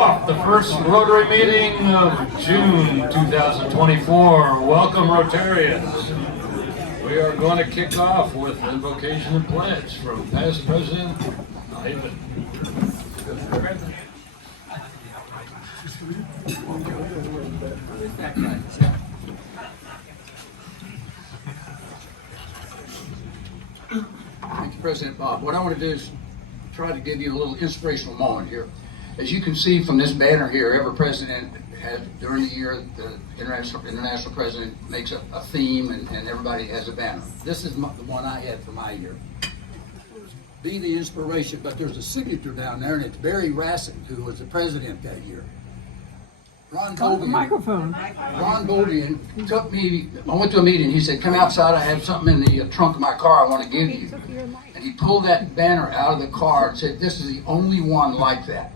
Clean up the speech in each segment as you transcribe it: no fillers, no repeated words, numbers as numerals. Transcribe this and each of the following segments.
off the first Rotary meeting of June 2024. Welcome, Rotarians. We are going to kick off with Invocation Pledge from past President Ivan. Thank you, President Bob. What I want to do is try to give you a little inspirational moment here. As you can see from this banner here, every president has, during the year, the international president makes a theme and everybody has a banner. This is the one I had for my year. Be the inspiration, but there's a signature down there and it's Barry Rassin, who was the president that year. Ron Boldian took me, I went to a meeting, he said, come outside, I have something in the trunk of my car I want to give you. And he pulled that banner out of the car and said, this is the only one like that.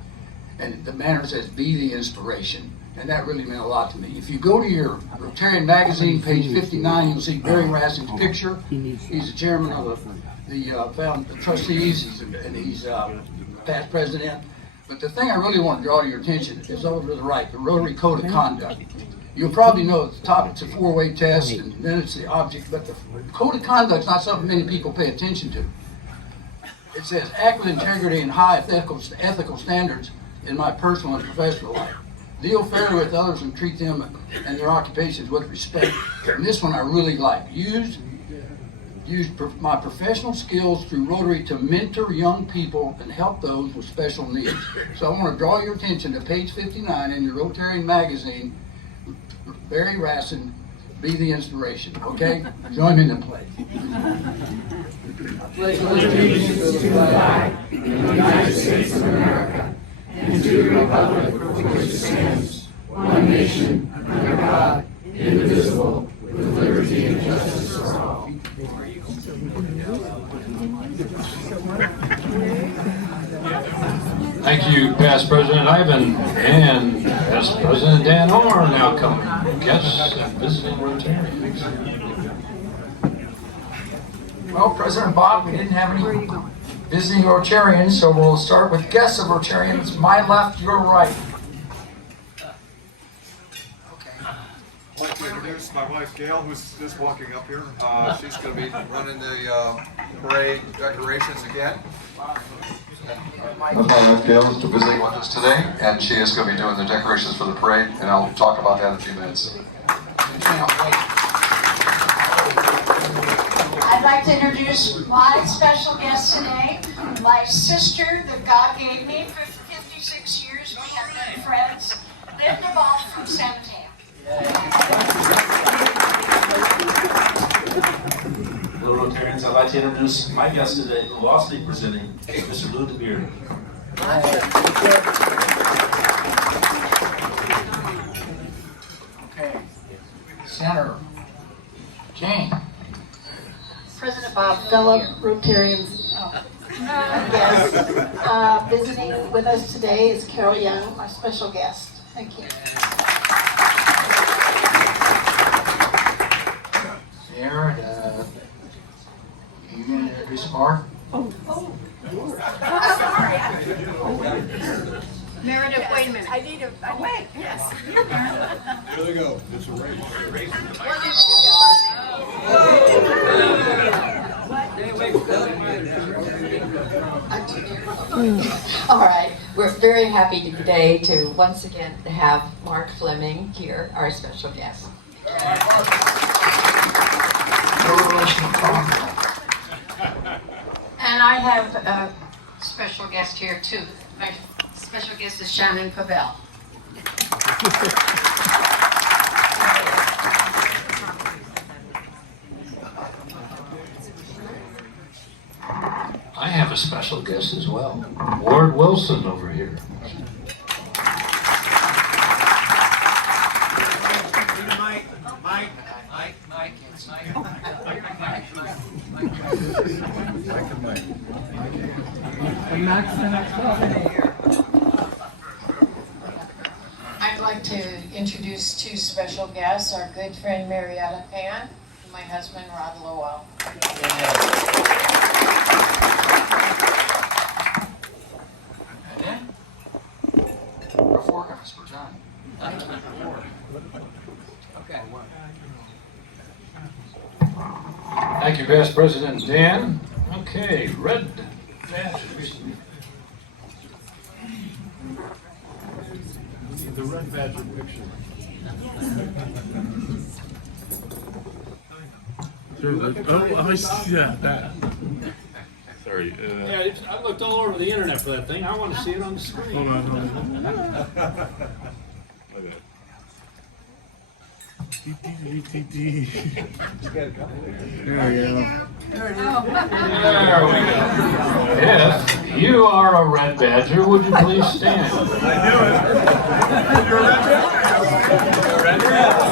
And the banner says, be the inspiration. And that really meant a lot to me. If you go to your Rotarian magazine, page 59, you'll see Barry Rassin's picture. He's the chairman of the trustees, and he's past president. But the thing I really want to draw your attention is over to the right, the Rotary Code of Conduct. You'll probably know at the top it's a four-way test, and then it's the object, but the Code of Conduct is not something many people pay attention to. It says, act with integrity and high ethical standards in my personal and professional life. Deal fairly with others and treat them and their occupations with respect. And this one I really like. Use my professional skills through Rotary to mentor young people and help those with special needs. So I want to draw your attention to page 59 in your Rotarian magazine, Barry Rassin, be the inspiration, okay? Join me in the pledge. I pledge allegiance to the flag of the United States of America and to the republic for which it stands, one nation, under God, indivisible, with liberty and justice for all. Thank you, past President Ivan, and past President Dan Orr now coming. Guests and visiting Rotarians. Well, President Bob, we didn't have any visiting Rotarians, so we'll start with guests of Rotarians. My left, your right. I'd like to introduce my wife Gail, who's just walking up here. She's going to be running the parade decorations again. My wife Gail is visiting with us today, and she is going to be doing the decorations for the parade, and I'll talk about that in a few minutes. I'd like to introduce my special guest today, my sister that God gave me for 56 years. We have been friends. Linda Ball from Santan. Hello, Rotarians. I'd like to introduce my guest today, who will also be presenting, Mr. Lou DeBeer. Okay. Senator Jane. President Bob, fellow Rotarians, yes. Visiting with us today is Carol Young, our special guest. Thank you. There, you going to introduce Mark? Meredith, wait a minute. I need a wait. Yes. Here they go. It's a race. All right, we're very happy today to once again have Mark Fleming here, our special guest. And I have a special guest here too. My special guest is Shannon Pavel. I have a special guest as well, Ward Wilson over here. I'd like to introduce two special guests, our good friend Marietta Pan and my husband Rod Lowell. Thank you, Past President Dan. Okay, red badges. The red badger picture. Oh, I see that. Sorry. Yeah, I looked all over the internet for that thing. I want to see it on the screen. Hold on. There we go. There we go. If you are a red badger, would you please stand? I knew it. You're a red badger.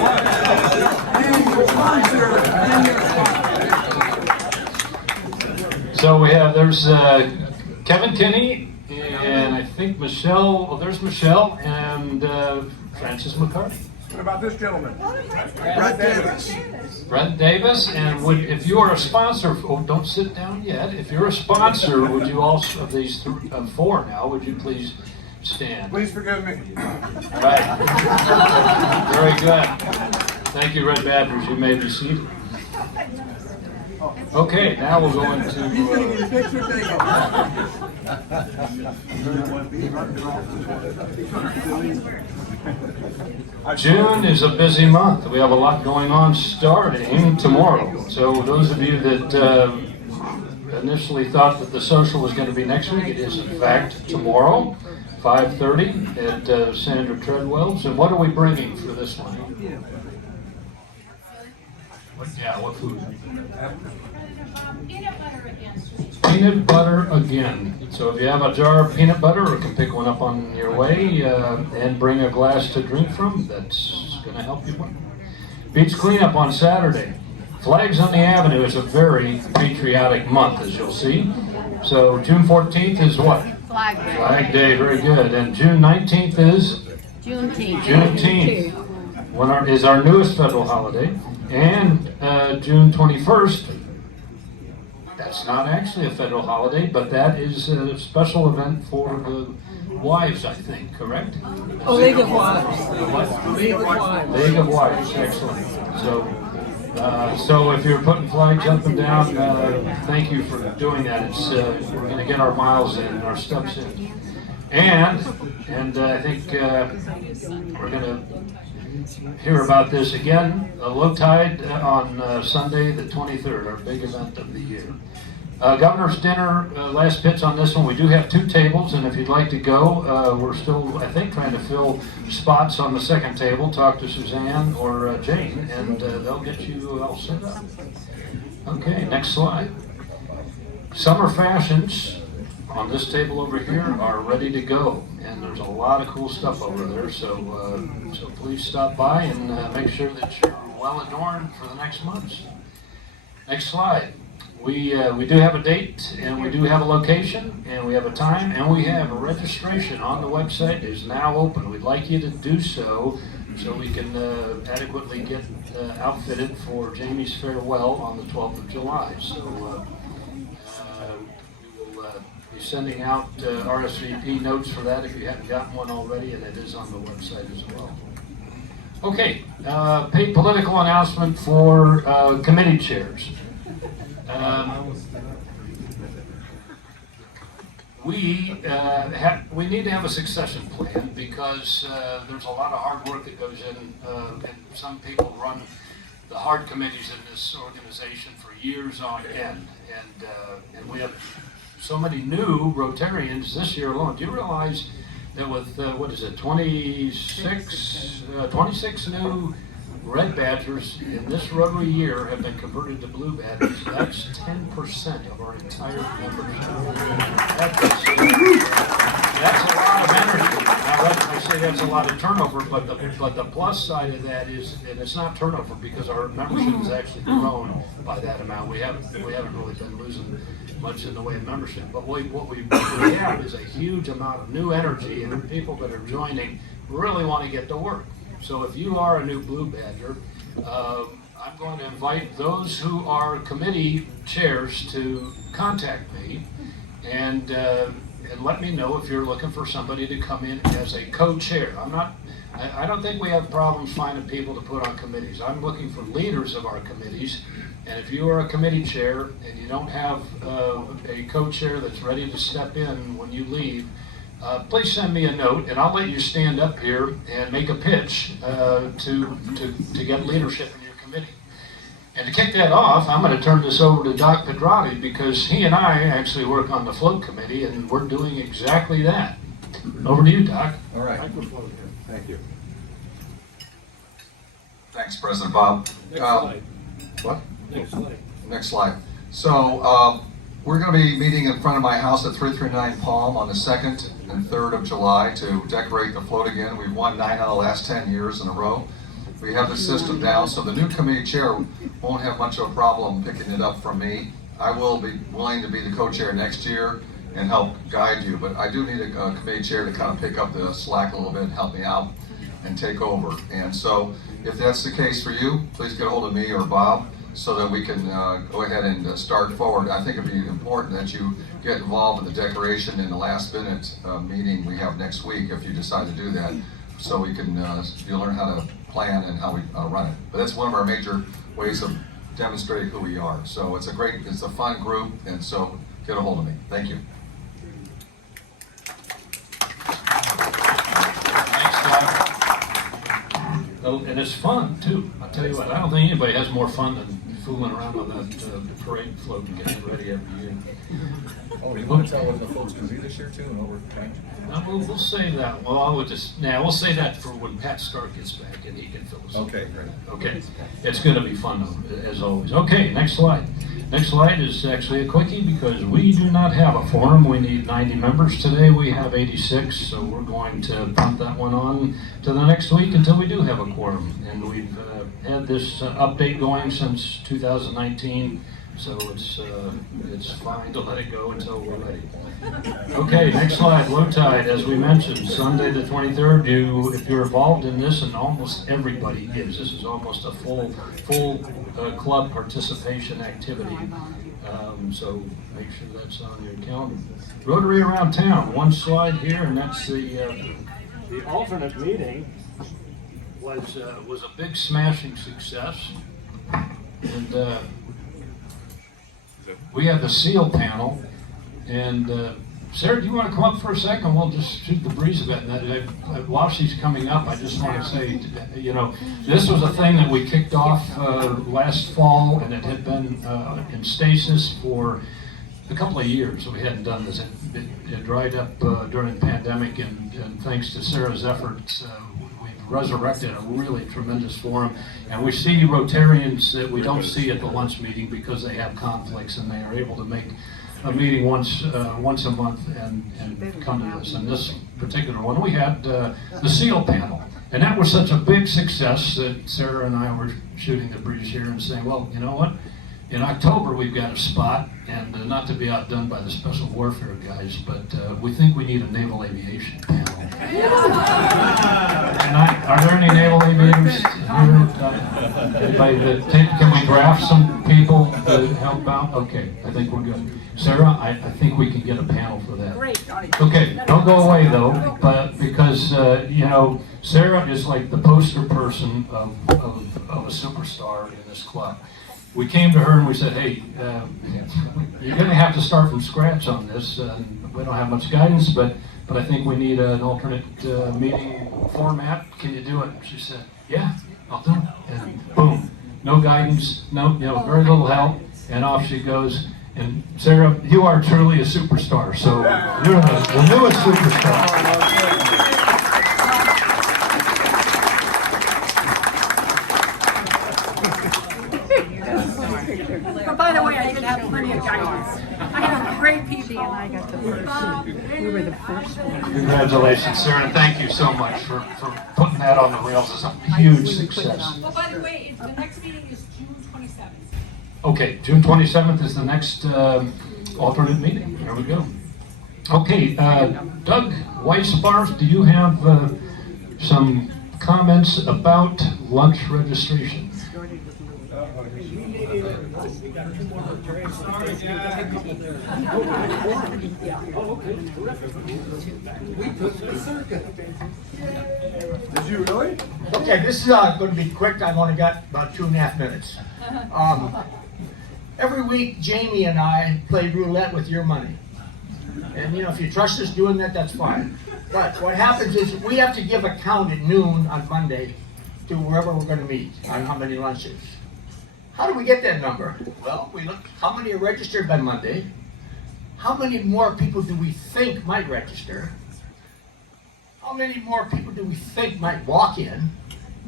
So we have, there's Kevin Kinney, and I think Michelle, oh, there's Michelle, and Francis McCarty. What about this gentleman? Brett Davis. Brett Davis, and if you are a sponsor, oh, don't sit down yet. If you're a sponsor, would you also, of these four now, would you please stand? Please forgive me. Right. Very good. Thank you, Red Badgers. You may be seated. Okay, now we'll go into. June is a busy month. We have a lot going on starting tomorrow. So those of you that initially thought that the social was going to be next week, it is in fact tomorrow, 5:30 at Sandra Treadwell's. And what are we bringing for this one? What food? Peanut butter again. Peanut butter again. So if you have a jar of peanut butter, or can pick one up on your way and bring a glass to drink from, that's going to help you win. Beach cleanup on Saturday. Flags on the Avenue is a very patriotic month, as you'll see. So June 14th is what? Flag Day. Flag Day, very good. And June 19th is? Juneteenth. Juneteenth is our newest federal holiday. And June 21st, that's not actually a federal holiday, but that is a special event for the wives, I think, correct? League of Wives. League of Wives. League of Wives, excellent. So if you're putting flags up and down, thank you for doing that. It's we're going to get our miles in, our steps in. And I think we're going to hear about this again. Low tide on Sunday, the 23rd, our big event of the year. Governor's dinner, last pitch on this one. We do have 2 tables, and if you'd like to go, we're still, I think, trying to fill spots on the second table. Talk to Suzanne or Jane, and they'll get you all set up. Okay, next slide. Summer fashions on this table over here are ready to go, and there's a lot of cool stuff over there, so please stop by and make sure that you're well adorned for the next months. Next slide. We do have a date, and we do have a location, and we have a time, and we have a registration on the website. It is now open. We'd like you to do so we can adequately get outfitted for Jamie's farewell on the 12th of July. So we will be sending out RSVP notes for that if you haven't gotten one already, and it is on the website as well. Okay, paid political announcement for committee chairs. We need to have a succession plan because there's a lot of hard work that goes in, and some people run the hard committees in this organization for years on end, and we have so many new Rotarians this year alone. Do you realize that with 26 new Red Badgers in this Rotary year have been converted to Blue Badgers? That's 10% of our entire membership. That's a lot of energy. Now, I say that's a lot of turnover, but the plus side of that is, and it's not turnover because our membership has actually grown by that amount. We haven't really been losing much in the way of membership, but what we have is a huge amount of new energy, and people that are joining really want to get to work. So if you are a new Blue Badger, I'm going to invite those who are committee chairs to contact me and and let me know if you're looking for somebody to come in as a co-chair. I don't think we have problems finding people to put on committees. I'm looking for leaders of our committees, and if you are a committee chair and you don't have a co-chair that's ready to step in when you leave, please send me a note, and I'll let you stand up here and make a pitch to get leadership in your committee. And to kick that off, I'm going to turn this over to Doc Pedrati, because he and I actually work on the float committee, and we're doing exactly that. Over to you, Doc. All right. Thank you. Thanks, President Bob. What? Next slide. So we're going to be meeting in front of my house at 339 Palm on the 2nd and 3rd of July to decorate the float again. We've won 9 out of the last 10 years in a row. We have the system down, so the new committee chair won't have much of a problem picking it up from me. I will be willing to be the co-chair next year and help guide you, but I do need a committee chair to kind of pick up the slack a little bit and help me out and take over. And so if that's the case for you, please get a hold of me or Bob so that we can go ahead and start forward. I think it'd be important that you get involved in the decoration in the last minute meeting we have next week if you decide to do that, so we can you'll learn how to plan and how we run it. But that's one of our major ways of demonstrating who we are. So it's a fun group, and so get a hold of me. Thank you. Oh, and it's fun too. I'll tell you what, I don't think anybody has more fun than fooling around on that parade float and getting ready every year. Oh, you want to tell what the folks can be this year too, and what we're trying to do? We'll save that. Well, we'll save that for when Pat Stark gets back and he can fill us in. Okay, great. Okay, it's going to be fun though, as always. Okay, next slide. Next slide is actually a quickie because we do not have a forum. We need 90 members today. We have 86, so we're going to pump that one on to the next week until we do have a quorum. And we've had this update going since 2019, so it's fine to let it go until we're ready. Okay, next slide. Low tide, as we mentioned, Sunday the 23rd. If you're involved in this, and almost everybody is. This is almost a full club participation activity. So make sure that's on your calendar. Rotary around town. One slide here, and that's the alternate meeting was a big smashing success, and we have the seal panel. And Sarah, do you want to come up for a second? We'll just shoot the breeze a bit. And while she's coming up, I just want to say, this was a thing that we kicked off last fall, and it had been in stasis for a couple of years. We hadn't done this. It dried up during the pandemic, and thanks to Sarah's efforts, we've resurrected a really tremendous forum. And we see Rotarians that we don't see at the lunch meeting because they have conflicts, and they are able to make a meeting once a month and come to this. And this particular one, we had the seal panel. And that was such a big success that Sarah and I were shooting the breeze here and saying, well, you know what? In October, we've got a spot, and not to be outdone by the special warfare guys, but we think we need a naval aviation panel. And are there any naval aviators here? Anybody can we draft some people to help out? Okay, I think we're good. Sarah, I think we can get a panel for that. Great. Okay, don't go away though, but because Sarah is like the poster person of a superstar in this club. We came to her and we said, hey, you're going to have to start from scratch on this. We don't have much guidance, but I think we need an alternate meeting format. Can you do it? She said, yeah, I'll do it. And boom, no guidance, very little help, and off she goes. And Sarah, you are truly a superstar. So you're the newest superstar. But by the way, I did have plenty of guidance. I have great people. And I got the first. We were the first one. Congratulations, Sarah, and thank you so much for putting that on the rails. It's a huge success. Well, by the way, the next meeting is June 27th. Okay, June 27th is the next alternate meeting. There we go. Okay, Doug Weisbart, do you have some comments about lunch registration? Did you really? Okay, this is going to be quick. I've only got about 2.5 minutes. Every week, Jamie and I play roulette with your money. And if you trust us doing that, that's fine. But what happens is we have to give a count at noon on Monday to wherever we're going to meet on how many lunches. How do we get that number? Well, we look how many are registered by Monday. How many more people do we think might register? How many more people do we think might walk in?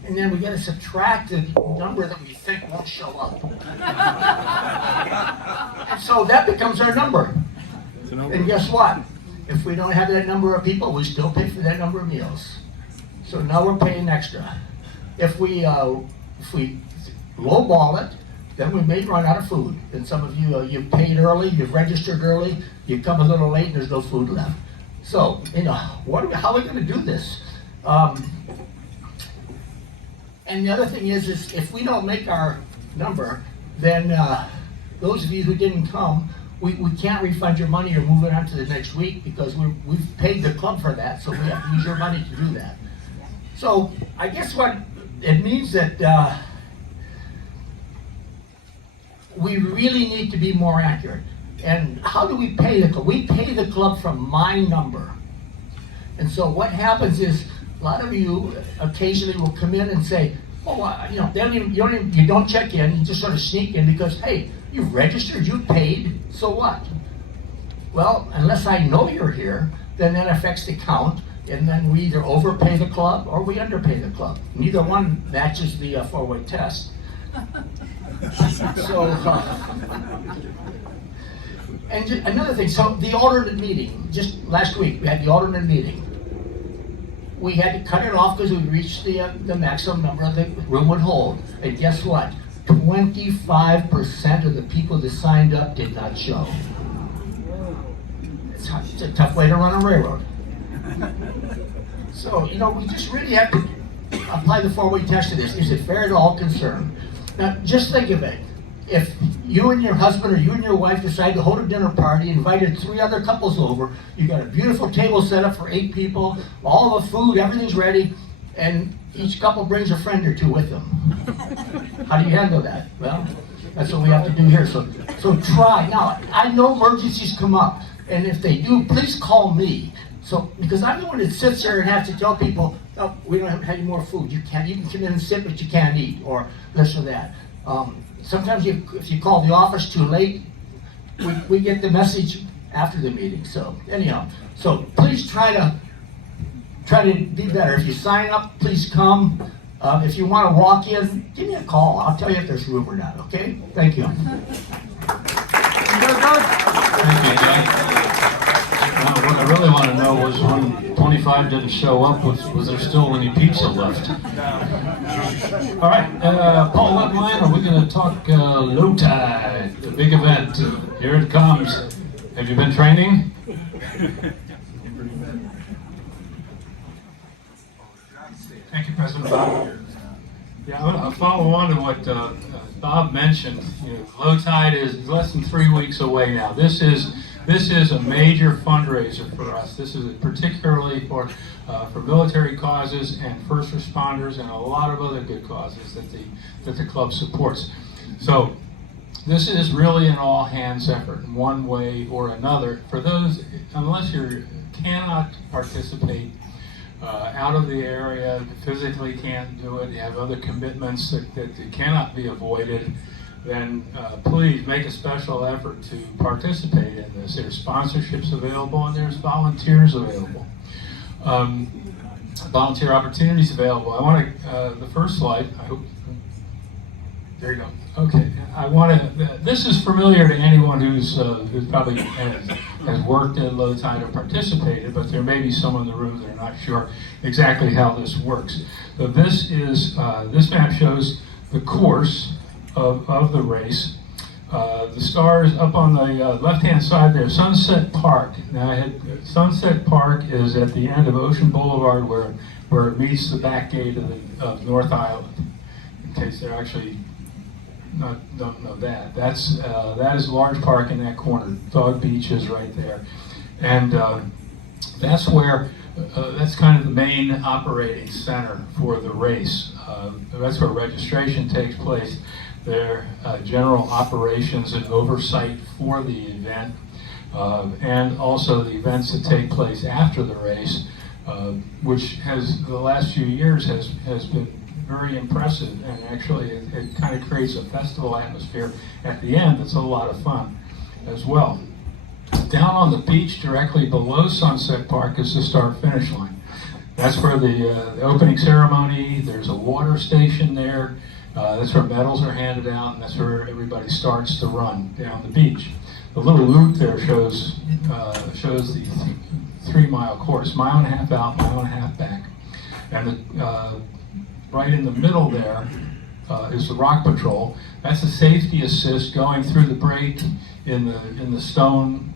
And then we got to subtract the number that we think won't show up. And so that becomes our number. And guess what? If we don't have that number of people, we still pay for that number of meals. So now we're paying extra. If we lowball it, then we may run out of food. And some of you, you've paid early, you've registered early, you come a little late, and there's no food left. So, how are we going to do this? And the other thing is if we don't make our number, then those of you who didn't come, we can't refund your money or move it on to the next week because we've paid the club for that, so we have to use your money to do that. So I guess what it means that we really need to be more accurate. And how do we pay the club? We pay the club from my number. And so what happens is a lot of you occasionally will come in and say, well, you don't check in, you just sort of sneak in because, hey, you've registered, you've paid, so what? Well, unless I know you're here, then that affects the count, and then we either overpay the club or we underpay the club. Neither one matches the four-way test. So, and another thing, so the alternate meeting, just last week, we had the alternate meeting. We had to cut it off because we reached the maximum number the room would hold. And guess what? 25% of the people that signed up did not show. It's a tough way to run a railroad. So, we just really have to apply the four-way test to this. Is it fair to all concerned? Now, just think of it. If you and your husband or you and your wife decide to hold a dinner party, invited 3 other couples over, you got a beautiful table set up for 8 people, all the food, everything's ready, and each couple brings a friend or 2 with them. How do you handle that? Well, that's what we have to do here. So try. Now, I know emergencies come up, and if they do, please call me. So, because I'm the one that sits there and has to tell people, oh, we don't have any more food. You can come in and sit, but you can't eat, or this or that. Sometimes if you call the office too late, we get the message after the meeting. So anyhow, so please try to be better. If you sign up, please come. If you want to walk in, give me a call. I'll tell you if there's room or not, okay? Thank you. Thank you, Jack. What I really want to know was when 25 didn't show up, was there still any pizza left? All right, Paul Ludline, are we going to talk low tide, the big event? Here it comes. Have you been training? Thank you, President Bob. Yeah, I'm going to follow on to what Bob mentioned. Low tide is less than 3 weeks away now. This is a major fundraiser for us. This is particularly for military causes and first responders and a lot of other good causes that the club supports. So this is really an all hands effort in one way or another. For those, unless you cannot participate out of the area, physically can't do it, you have other commitments that cannot be avoided, then please make a special effort to participate in this. There's sponsorships available and there's volunteers available. Volunteer opportunities available. I want to, the first slide, I hope, there you go. Okay, I want to, this is familiar to anyone who's probably has worked at low tide or participated, but there may be someone in the room that are not sure exactly how this works. So this is, this map shows the course of the race. The stars up on the left-hand side there, Sunset Park. Now, Sunset Park is at the end of Ocean Boulevard where it meets the back gate of North Island, in case they're actually don't know that. That is Large Park in that corner. Dog Beach is right there, and that's where that's kind of the main operating center for the race. That's where registration takes place. Their general operations and oversight for the event, and also the events that take place after the race, which has the last few years has been very impressive, and actually it kind of creates a festival atmosphere at the end that's a lot of fun as well. Down on the beach directly below Sunset Park is the start-finish line. That's where the opening ceremony, there's a water station there, that's where medals are handed out, and that's where everybody starts to run down the beach. The little loop there shows the 3-mile course, 1.5 mile out, 1.5 mile back. And right in the middle there is the Rock Patrol. That's a safety assist going through the break in the stone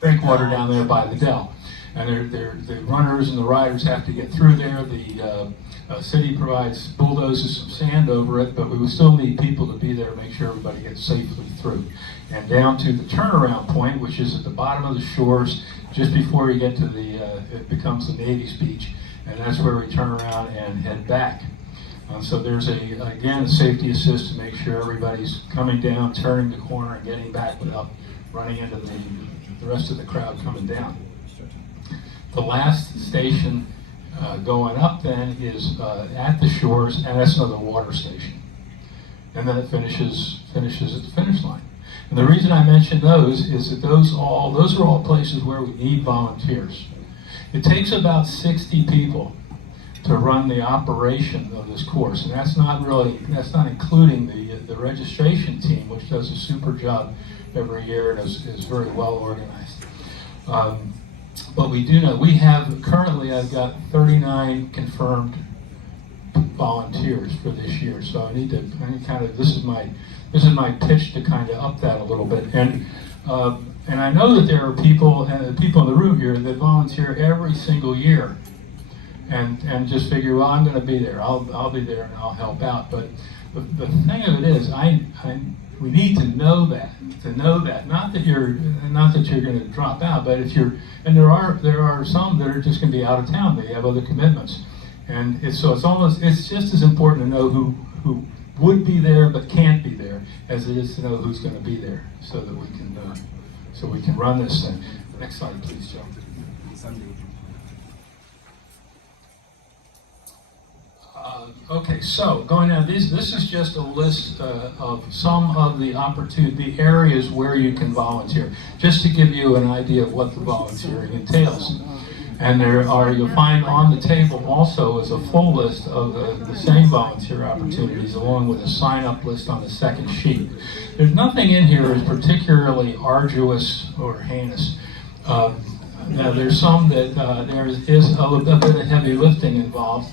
breakwater down there by the Dell. And the runners and the riders have to get through there. The city provides bulldozes some sand over it, but we will still need people to be there to make sure everybody gets safely through. And down to the turnaround point, which is at the bottom of the shores, just before you get to it becomes the Navy's beach, and that's where we turn around and head back. So there's again a safety assist to make sure everybody's coming down, turning the corner, and getting back without running into the rest of the crowd coming down. The last station going up then is at the shores, and that's another water station. And then it finishes at the finish line. And the reason I mention those is that those are all places where we need volunteers. It takes about 60 people to run the operation of this course, and that's not including the registration team, which does a super job every year and is very well organized. But we do know currently I've got 39 confirmed volunteers for this year, so this is my pitch to kind of up that a little bit. And I know that there are people in the room here that volunteer every single year, and just figure, well, I'm going to be there. I'll be there and I'll help out. But the thing of it is, we need to know that. Not that you're going to drop out, but there are some that are just going to be out of town. They have other commitments, and it's just as important to know who would be there but can't be there as it is to know who's going to be there, so that we can run this thing. Next slide, please, Joe. Okay, so going down, this is just a list of some of the areas where you can volunteer, just to give you an idea of what the volunteering entails. And you'll find on the table also is a full list of the same volunteer opportunities, along with a sign-up list on the second sheet. There's nothing in here is particularly arduous or heinous. Now, there's some that there is a bit of heavy lifting involved,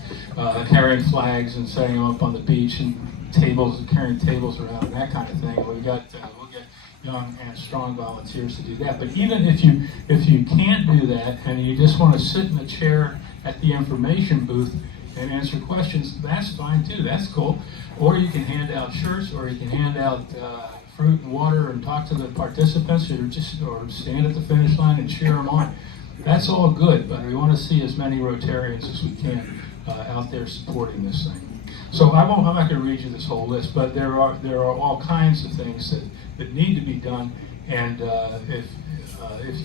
carrying flags and setting them up on the beach, and carrying tables around and that kind of thing. We'll get young and strong volunteers to do that. But even if you can't do that and you just want to sit in a chair at the information booth and answer questions, that's fine too. That's cool. Or you can hand out shirts, or you can hand out fruit and water and talk to the participants, or stand at the finish line and cheer them on. That's all good, but we want to see as many Rotarians as we can out there supporting this thing. So I'm not going to read you this whole list, but there are all kinds of things that need to be done. And if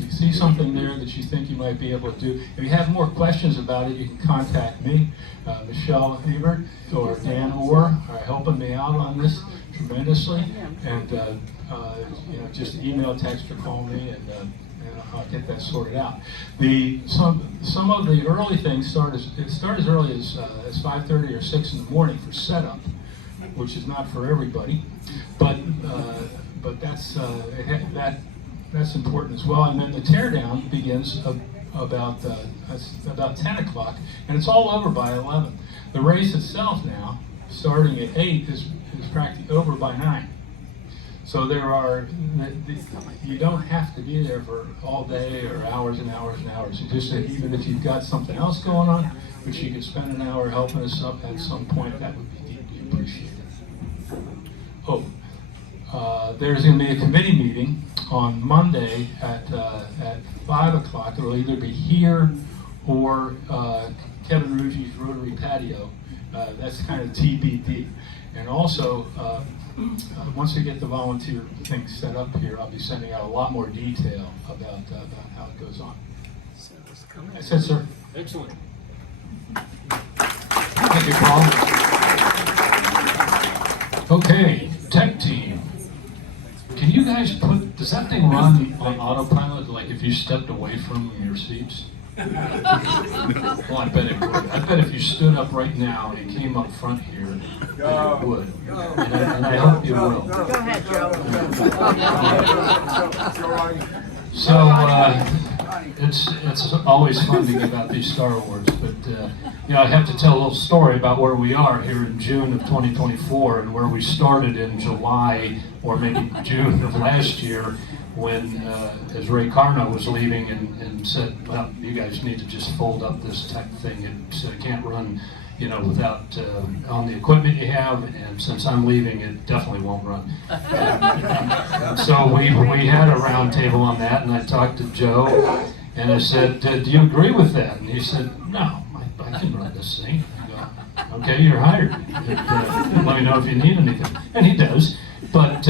you see something there that you think you might be able to do, if you have more questions about it, you can contact me, Michelle Ebert or Dan Moore, are helping me out on this tremendously. And just email, text, or call me, and I'll get that sorted out. Some of the early things start as early as 5:30 or 6 in the morning for setup, which is not for everybody, but that's important as well. And then the teardown begins about 10 o'clock, and it's all over by 11. The race itself now, starting at 8, is practically over by 9. So you don't have to be there for all day or hours and hours and hours. You just, even if you've got something else going on, which you could spend an hour helping us up at some point, that would be deeply appreciated. appreciate it. Oh, there's going to be a committee meeting on Monday at 5 o'clock. It'll either be here or Kevin Rugi's Rotary Patio. That's kind of TBD. And also, once we get the volunteer thing set up here, I'll be sending out a lot more detail about how it goes on. That's it, sir. Excellent. Thank you, Paul. Okay, tech team. Can you guys does that thing run on autopilot, like if you stepped away from your seats? Well, I bet it would. I bet if you stood up right now and came up front here, it would. And I hope you will. Go ahead, Joe. So, it's always fun to give out these Star Awards, but I have to tell a little story about where we are here in June of 2024 and where we started in July or maybe June of last year when, as Ray Carno was leaving and said, well, you guys need to just fold up this tech thing. It can't run, without on the equipment you have, and since I'm leaving, it definitely won't run. So we had a round table on that, and I talked to Joe, and I said, do you agree with that? And he said, no, I can run this thing. I go, okay, you're hired. Let me know if you need anything. And he does. But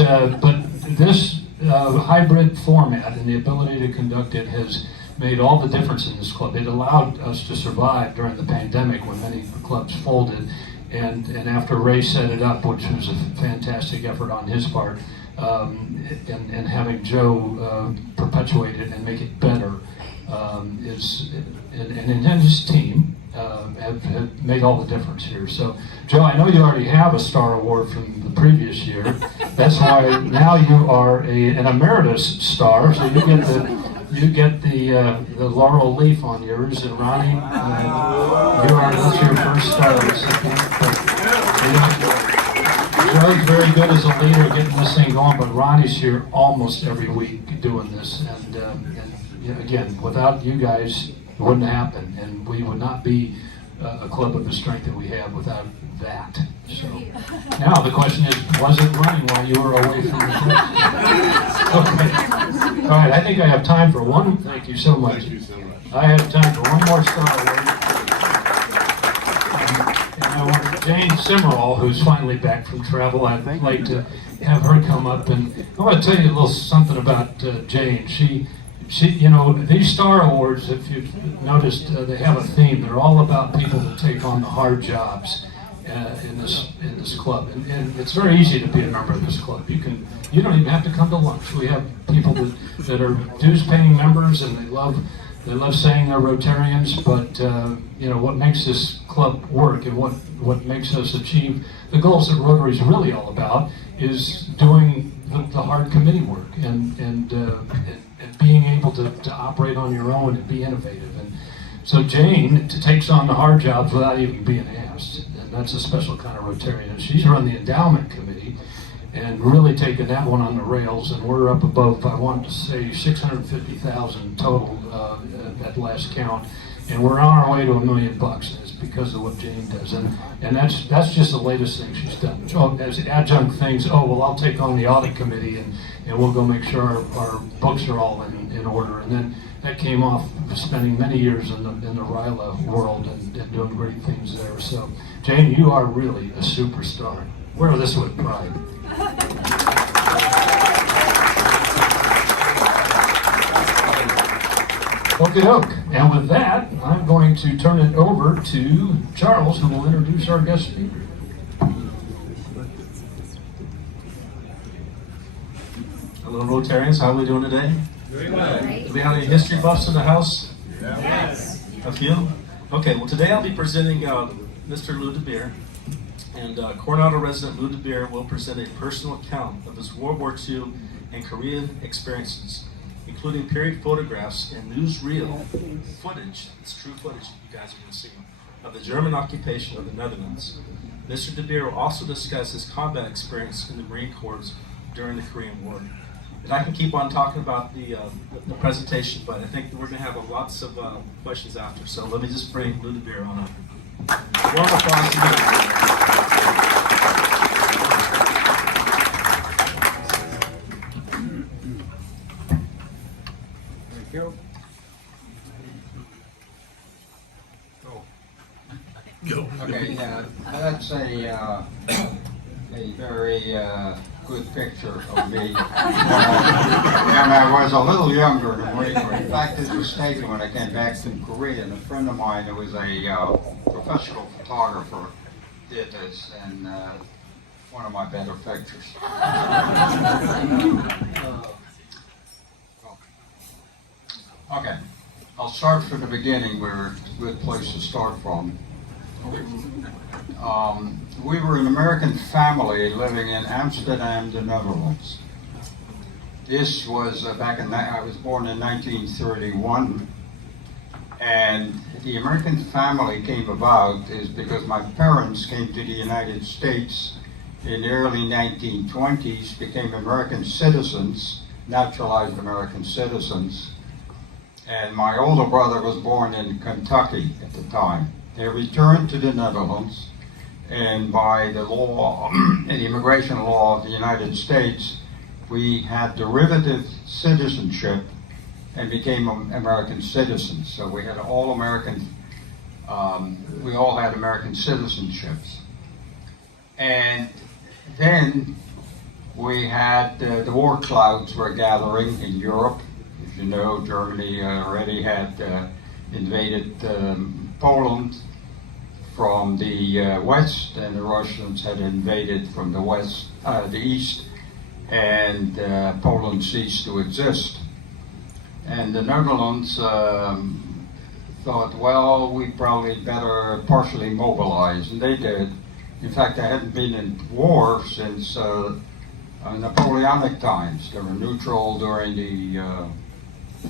this hybrid format and the ability to conduct it has made all the difference in this club. It allowed us to survive during the pandemic when many clubs folded. And after Ray set it up, which was a fantastic effort on his part, and having Joe perpetuate it and make it better, and his team have made all the difference here. So, Joe, I know you already have a Star Award from the previous year. That's why now you are an emeritus star. So you get the laurel leaf on yours. And Ronnie, that's your first star recipient. Joe's very good as a leader getting this thing going, but Ronnie's here almost every week doing this. And again, without you guys, it wouldn't happen, and we would not be a club of the strength that we have without that. So now the question is, was it running while you were away from the club? Okay. All right, I think I have time for one. Thank you so much. Thank you so much. I have time for one more Star Award. And I want Jane Simmerall, who's finally back from travel. I'd like to have her come up, and I want to tell you a little something about Jane. She, these Star Awards, if you've noticed, they have a theme. They're all about people that take on the hard jobs in this club, and it's very easy to be a member of this club. You don't even have to come to lunch. We have people that are dues-paying members, and they love saying they're Rotarians. But what makes this club work and what makes us achieve the goals that Rotary is really all about is doing the hard committee work and being able to operate on your own and be innovative. And so Jane takes on the hard jobs without even being asked. And that's a special kind of Rotarian. She's run the endowment committee and really taken that one on the rails. And we're up above, I want to say, 650,000 total at last count. And we're on our way to $1 million. And it's because of what Jane does. And that's just the latest thing she's done. So as adjunct things, I'll take on the audit committee and we'll go make sure our books are all in order. And then that came off spending many years in the RILA world and doing great things there. So, Jane, you are really a superstar. Wear this with pride. Okie doke. And with that, I'm going to turn it over to Charles, who will introduce our guest speaker. Hello, Rotarians. How are we doing today? Very well. Do we have any history buffs in the house? Yes. A few? Okay, well, today I'll be presenting Mr. Lou DeBeer. And Coronado resident Lou DeBeer will present a personal account of his World War II and Korean experiences, including period photographs and newsreel footage, it's true footage you guys are going to see, of the German occupation of the Netherlands. Mr. DeBeer will also discuss his combat experience in the Marine Corps during the Korean War. And I can keep on talking about the presentation, but I think we're going to have lots of questions after. So let me just bring Lou DeBeer on up. Warm applause to Lou. Carol? Okay, yeah, that's a very good picture of me. And I was a little younger in the Marine Corps. In fact, this was taken when I came back from Korea, and a friend of mine who was a professional photographer did this, and one of my better pictures. Okay, I'll start from the beginning where it's a good place to start from. We were an American family living in Amsterdam, the Netherlands. This was I was born in 1931, and the American family came about is because my parents came to the United States in the early 1920s, became American citizens, naturalized American citizens, and my older brother was born in Kentucky at the time. They returned to the Netherlands, and by the law, the immigration law of the United States, we had derivative citizenship and became American citizens. So we had all American, we all had American citizenships. And then we had, the war clouds were gathering in Europe. As you know, Germany already had invaded Poland from the west, and the Russians had invaded from the west, the east, and Poland ceased to exist. And the Netherlands thought, well, we probably better partially mobilize, and they did. In fact, they hadn't been in war since Napoleonic times. They were neutral during the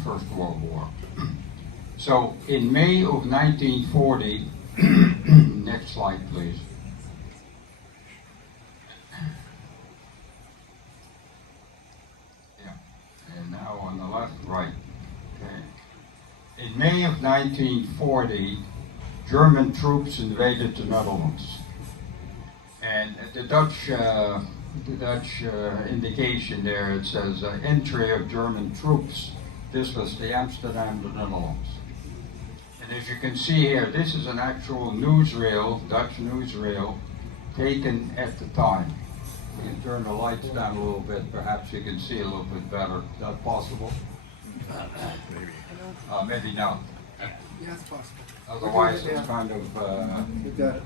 First World War. So in May of 1940, next slide please. Yeah, and now on the left, right. Okay. In May of 1940, German troops invaded the Netherlands. And the Dutch indication there, it says entry of German troops. This was the Amsterdam, the Netherlands. And as you can see here, this is an actual newsreel, Dutch newsreel, taken at the time. We can turn the lights down a little bit, perhaps you can see a little bit better. Is that possible? Maybe not. Yeah, it's possible. Otherwise, it's kind of, yeah.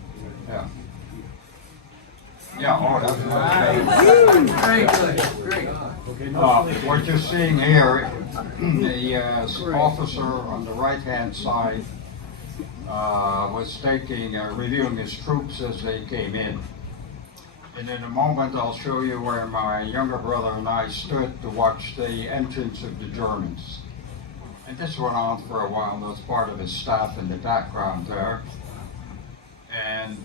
Yeah, oh, that's great. What you're seeing here, the officer on the right-hand side was reviewing his troops as they came in. And in a moment, I'll show you where my younger brother and I stood to watch the entrance of the Germans. And this went on for a while. That's part of his staff in the background there. And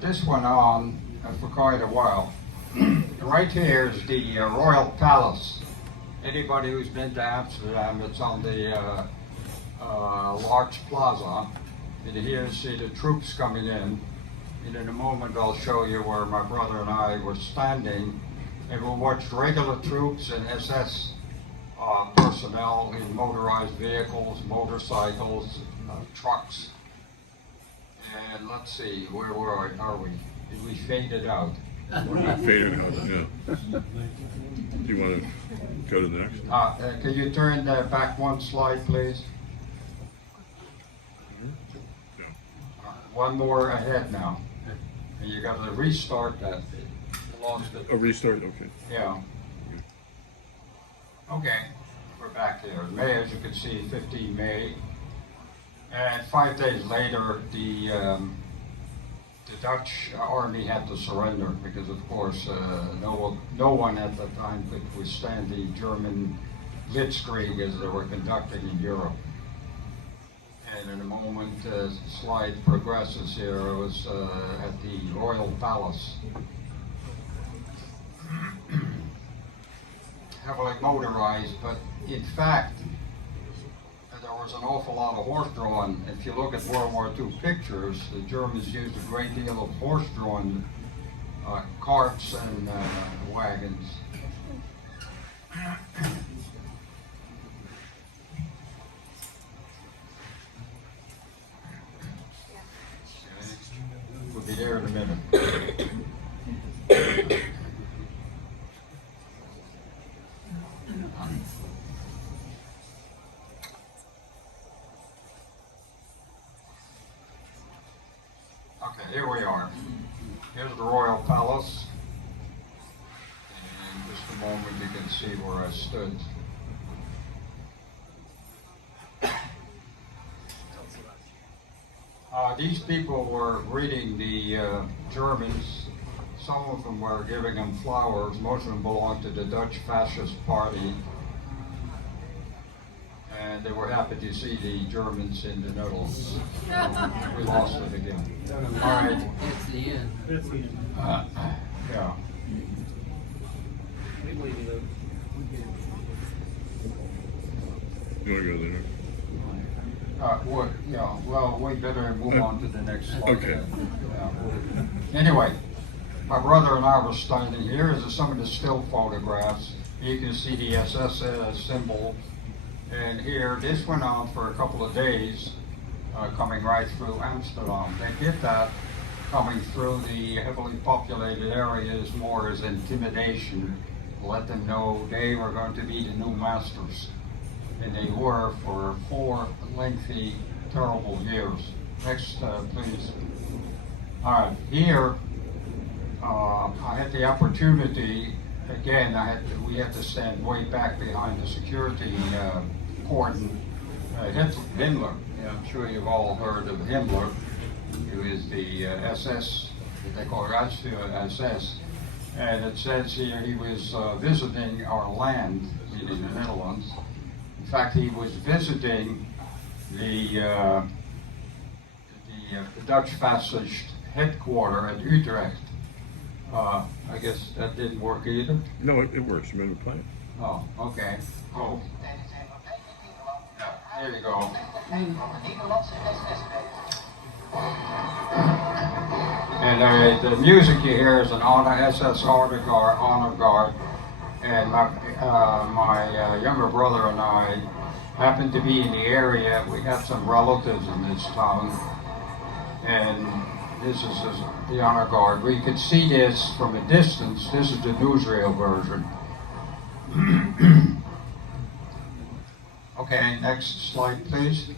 this went on for quite a while. Right here is the Royal Palace. Anybody who's been to Amsterdam, it's on the large plaza. And here you see the troops coming in. And in a moment I'll show you where my brother and I were standing, and we'll watch regular troops and SS personnel in motorized vehicles, motorcycles, trucks. And let's see, where are we? Did we fade it out? Faded out, yeah. Do you want to go to the next? Can you turn back one slide, please? Yeah. One more ahead now. And you got to restart that. You lost it. A restart, okay. Yeah. Okay, we're back here. May, as you can see, 15 May. And 5 days later, the Dutch army had to surrender because, of course, no one at that time could withstand the German blitzkrieg as they were conducting in Europe. And in a moment, slide progresses here, I was at the Royal Palace. Heavily motorized, but in fact, there was an awful lot of horse-drawn. If you look at World War II pictures, the Germans used a great deal of horse-drawn carts and wagons. here's the Royal Palace. And in just a moment you can see where I stood. These people were greeting the Germans. Some of them were giving them flowers. Most of them belonged to the Dutch Fascist Party. And they were happy to see the Germans in the Netherlands. We lost it again. All right. It's the end. Yeah. You want to go there? Yeah, well, we better move on to the next slide. Okay. Yeah. Anyway, my brother and I were standing here. These are some of the still photographs. You can see the SS symbol. And here, this went on for a couple of days, coming right through Amsterdam. They did that coming through the heavily populated areas more as intimidation, let them know they were going to be the new masters. And they were for 4 lengthy, terrible years. Next, please. All right, here, I had the opportunity, again, we had to stand way back behind the security cordon. Himmler, yeah, I'm sure you've all heard of Himmler, who is the SS, they call Reichsführer SS. And it says here he was visiting our land, meaning the Netherlands. In fact, he was visiting the Dutch fascist headquarters at Utrecht. I guess that didn't work either. No, it works. You made a plan. Oh, okay. Oh. There you go. And the music you hear is an SS honor guard. And my younger brother and I happened to be in the area. We have some relatives in this town. And this is the honor guard. We could see this from a distance. This is the newsreel version. Okay, next slide, please.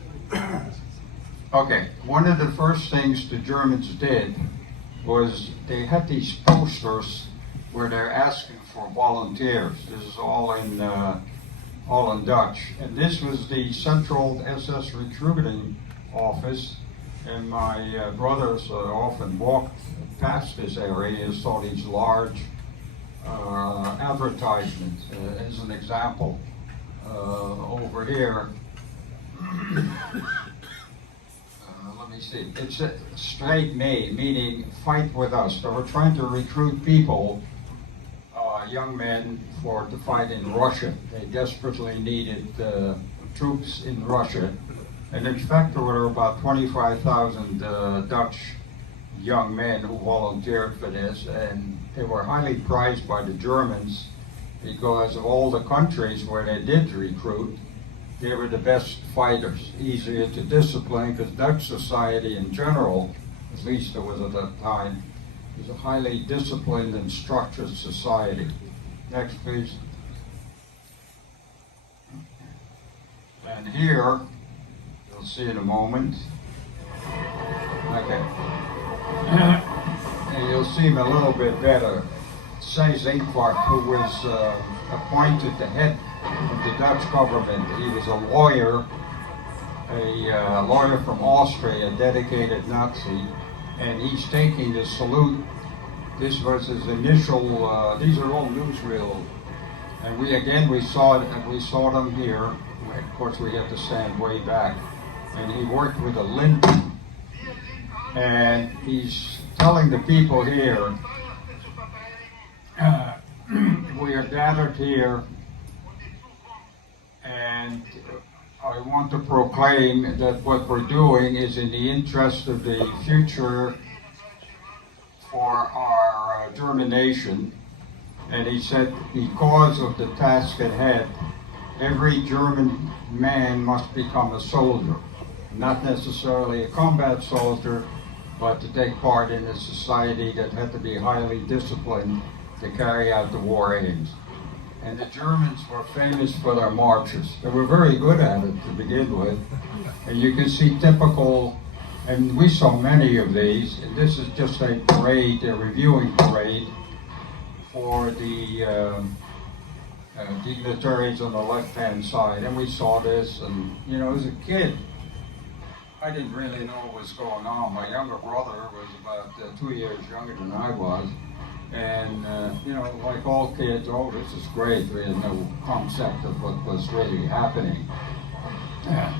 Okay, one of the first things the Germans did was they had these posters where they're asking for volunteers. This is all in Dutch. And this was the Central SS Recruiting Office. And my brothers often walked past this area and saw these large advertisements. As an example, over here, let me see, it's a straight May, meaning fight with us. So we're trying to recruit people, young men, to fight in Russia. They desperately needed troops in Russia. And in fact, there were about 25,000 Dutch young men who volunteered for this, and they were highly prized by the Germans because of all the countries where they did recruit, they were the best fighters, easier to discipline, because Dutch society in general, at least it was at that time, was a highly disciplined and structured society. Next, please. And here, you'll see in a moment. Okay. And you'll see him a little bit better. Seys Inquart, who was appointed the head of the Dutch government. He was a lawyer from Austria, a dedicated Nazi, and he's taking the salute. This was his initial, these are all newsreel. And we saw them here. Of course, we had to stand way back. And he worked with a lint. And he's telling the people here, we are gathered here, and I want to proclaim that what we're doing is in the interest of the future for our German nation. And he said, because of the task at hand, every German man must become a soldier. Not necessarily a combat soldier, but to take part in a society that had to be highly disciplined to carry out the war aims. And the Germans were famous for their marches. They were very good at it to begin with. And you can see typical And we saw many of these, and this is just a parade, a reviewing parade for the dignitaries on the left-hand side. And we saw this, and you know, as a kid, I didn't really know what was going on. My younger brother was about 2 years younger than I was. And, you know, like all kids, oh, this is great. We had no concept of what was really happening.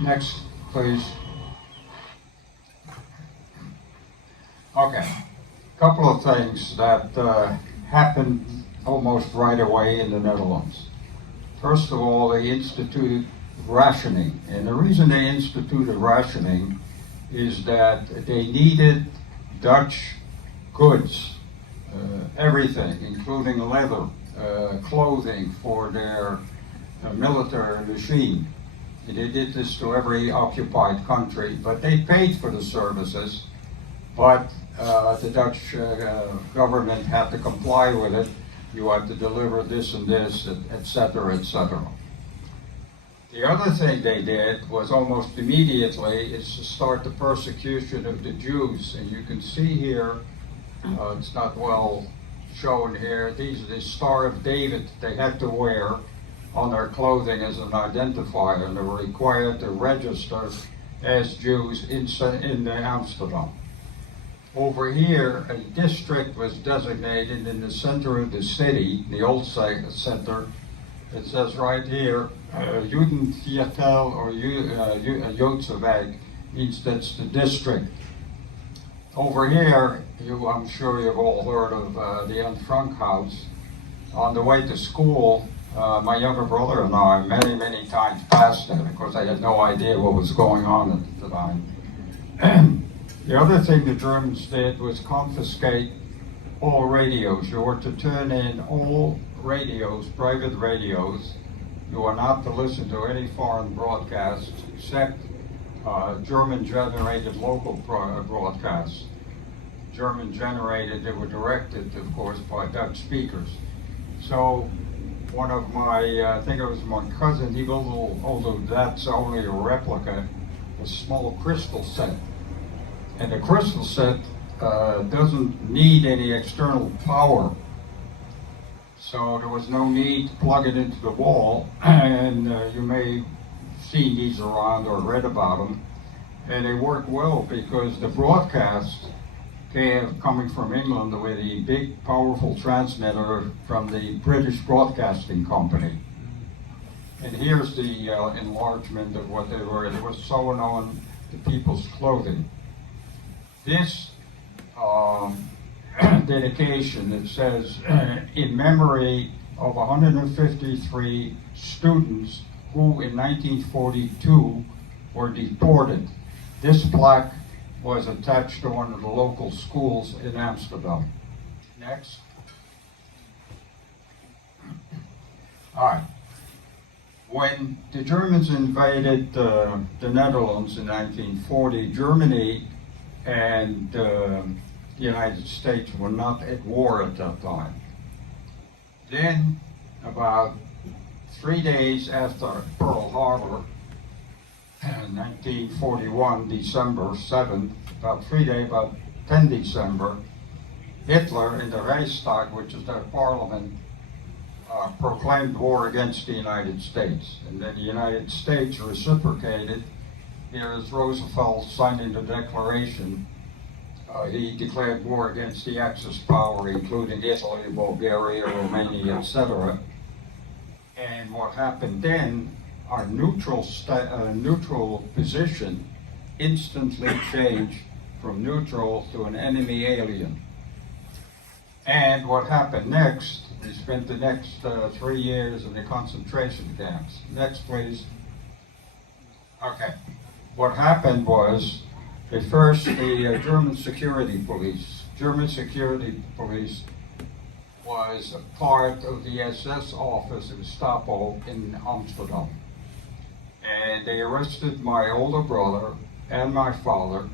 Next, please. Okay, couple of things that happened almost right away in the Netherlands. First of all, they instituted rationing. And the reason they instituted rationing is that they needed Dutch goods, everything, including leather, clothing for their military machine. And they did this to every occupied country, but they paid for the services, but the Dutch government had to comply with it. You had to deliver this and this, etc., etc. The other thing they did was almost immediately is to start the persecution of the Jews. And you can see here, it's not well shown here, these are the Star of David they had to wear on their clothing as an identifier, and they were required to register as Jews in Amsterdam. Over here, a district was designated in the center of the city, the old center. It says right here, Judenviertel or Joodse Wijk, means that's the district. Over here, I'm sure you've all heard of the Anne Frank House. On the way to school, my younger brother and I many times passed it. Of course, I had no idea what was going on at the time. The other thing the Germans did was confiscate all radios. You were to turn in all radios, private radios. You are not to listen to any foreign broadcasts except German-generated local broadcasts. German-generated, they were directed, of course, by Dutch speakers. So one of my, I think it was my cousin, he built, although that's only a replica, a small crystal set. And the crystal set doesn't need any external power. So there was no need to plug it into the wall. And you may have seen these around or read about them. And they work well because the broadcast coming from England with a big powerful transmitter from the British Broadcasting Company. And here's the enlargement of what they were. It was sewn on the people's clothing. This dedication, it says, in memory of 153 students who in 1942 were deported. This plaque was attached to one of the local schools in Amsterdam. Next. All right. When the Germans invaded the Netherlands in 1940, Germany and the United States were not at war at that time. Then, about 3 days after Pearl Harbor, 1941, December 7th, about 10 December, Hitler in the Reichstag, which is their parliament, proclaimed war against the United States. And then the United States reciprocated. Here is Roosevelt signing the Declaration. He declared war against the Axis power, including Italy, Bulgaria, Romania, etc. And what happened then, our neutral position instantly changed from neutral to an enemy alien. And what happened next, we spent the next 3 years in the concentration camps. Next, please. Okay. What happened was, at first, the German security police. German security police was a part of the SS office of Gestapo in Amsterdam. And they arrested my older brother and my father